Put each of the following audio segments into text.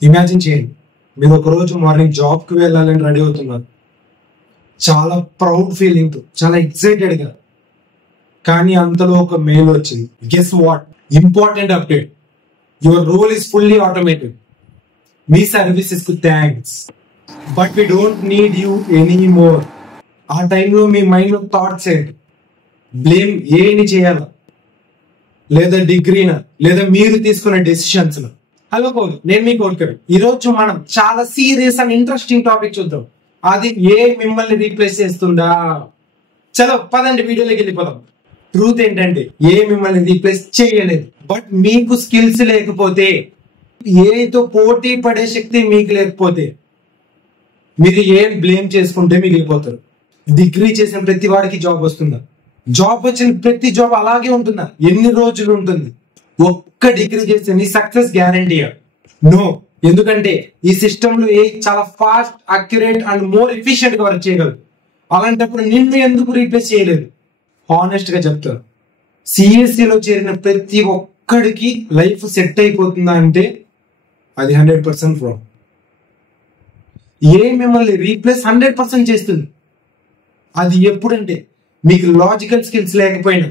Imagine చేయండి, మీరు ఒకరోజు మార్నింగ్ జాబ్కి వెళ్ళాలని రెడీ అవుతున్నారు, చాలా ప్రౌడ్ ఫీలింగ్తో, చాలా ఎక్సైటెడ్గా. కానీ అంతలో ఒక మెయిల్ వచ్చింది. Guess what? Important update. Your role is fully automated. మీ సర్వీసెస్ కు thanks, but we don't need you any more. ఆ టైంలో మీ మైండ్లో థాట్స్ ఏంటి? బ్లేమ్ ఏని చేయాలా, లేదా డిగ్రీనా, లేదా మీరు తీసుకున్న డెసిషన్స్? హలో కోల్, నేను మీ కోల్కర్. ఈరోజు మనం చాలా సీరియస్ అండ్ ఇంట్రెస్టింగ్ టాపిక్ చూద్దాం. అది ఏ మిమ్మల్ని రీప్లేస్ చేస్తుందా? చలో పదండి వీడియోలోకి వెళ్ళిపోదాం. ట్రూత్ ఏంటంటే ఏ మిమ్మల్ని రీప్లేస్ చేయలేదు. బట్ మీకు స్కిల్స్ లేకపోతే, ఏతో పోటీ పడే శక్తి మీకు లేకపోతే, మీరు ఏం బ్లేమ్ చేసుకుంటే మిగిలిపోతారు. డిగ్రీ చేసిన ప్రతి వాడికి జాబ్ వస్తుందా? జాబ్ వచ్చిన ప్రతి జాబ్ అలాగే ఉంటుందా? ఎన్ని రోజులు ఉంటుంది? ఒక్క డిగ్రీ చేస్తే నీ సక్సెస్ గ్యారంటీయా? నో. ఎందుకంటే ఈ సిస్టమ్ లో చాలా fast, accurate and more efficient గా వర్క్ చేయగలరు. అలాంటప్పుడు నిన్ను ఎందుకు రీప్లేస్ చేయలేదు? హానెస్ట్ గా చెప్తారు, సిఎస్సిలో చేరిన ప్రతి ఒక్కడికి లైఫ్ సెట్ అయిపోతుందా అంటే అది 100% రాంగ్. ఏ మిమ్మల్ని రీప్లేస్ 100% చేస్తుంది. అది ఎప్పుడంటే మీకు లాజికల్ స్కిల్స్ లేకపోయినా,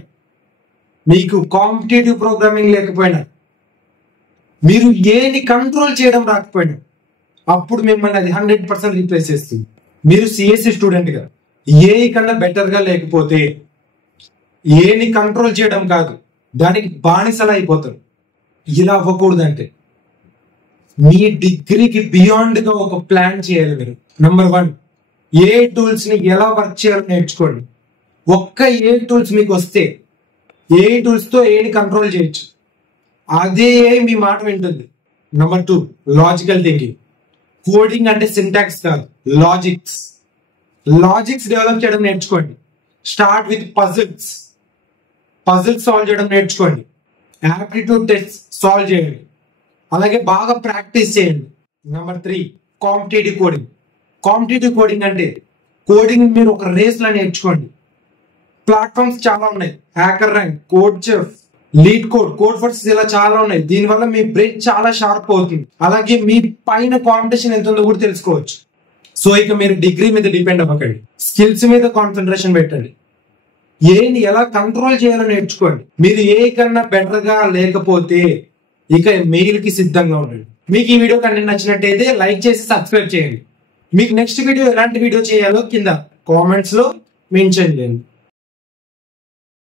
మీకు కాంపిటేటివ్ ప్రోగ్రామింగ్ లేకపోయినా, మీరు ఏని కంట్రోల్ చేయడం రాకపోయినా, అప్పుడు మిమ్మల్ని అది 100% రీప్లేస్ చేస్తుంది. మీరు సిఎస్సి స్టూడెంట్ గా ఏ కన్నా బెటర్ గా లేకపోతే, ఏని కంట్రోల్ చేయడం కాదు, దానికి బానిసలు అయిపోతారు. ఇలా అవ్వకూడదంటే మీ డిగ్రీకి బియాండ్ గా ఒక ప్లాన్ చేయాలి మీరు. నెంబర్ 1, ఏ టూల్స్ ని ఎలా వర్క్ చేయాలో నేర్చుకోండి. ఒక్క ఏ టూల్స్ మీకు వస్తే, ఏ టూల్స్ తో ఏని కంట్రోల్ చేయొచ్చు, అదే మీ మాట వింటుంది. Number 2, logical thinking. కోడింగ్ అంటే సింటాక్స్ కాదు, లాజిక్స్. లాజిక్స్ డెవలప్ చేయడం నేర్చుకోండి. స్టార్ట్ విత్ పజిల్స్ సాల్వ్ చేయడం నేర్చుకోండి. యాప్టిట్యూడ్ టెస్ట్ సాల్వ్ చేయండి. అలాగే బాగా ప్రాక్టీస్ చేయండి. Number 3, competitive coding. Competitive coding అంటే కోడింగ్ మీరు ఒక రేస్ లో నేర్చుకోండి. ప్లాట్ఫామ్స్ చాలా ఉన్నాయి. Hacker rank, code chef, lead code forces, ఇలా చాలా ఉన్నాయి. దీనివల్ల మీ బ్రెయిన్ చాలా షార్ప్ అవుతుంది. అలాగే మీ పైన కాంపిటీషన్ ఎంత ఉందో కూడా తెలుసుకోవచ్చు. సో ఇక మీరు డిగ్రీ మీద డిపెండ్ అవ్వకండి, స్కిల్స్ మీద కాన్సన్ట్రేషన్ పెట్టండి. ఏని ఎలా కంట్రోల్ చేయాలో నేర్చుకోండి. మీరు ఏ కన్నా బెటర్ గా లేకపోతే ఇక మెయిల్ కి సిద్ధంగా ఉండండి. మీకు ఈ వీడియో కంటెంట్ నచ్చినట్టయితే లైక్ చేసి సబ్స్క్రైబ్ చేయండి. మీకు నెక్స్ట్ వీడియో ఎలాంటి వీడియో చేయాలో కింద కామెంట్స్ లో మెన్షన్ చేయండి.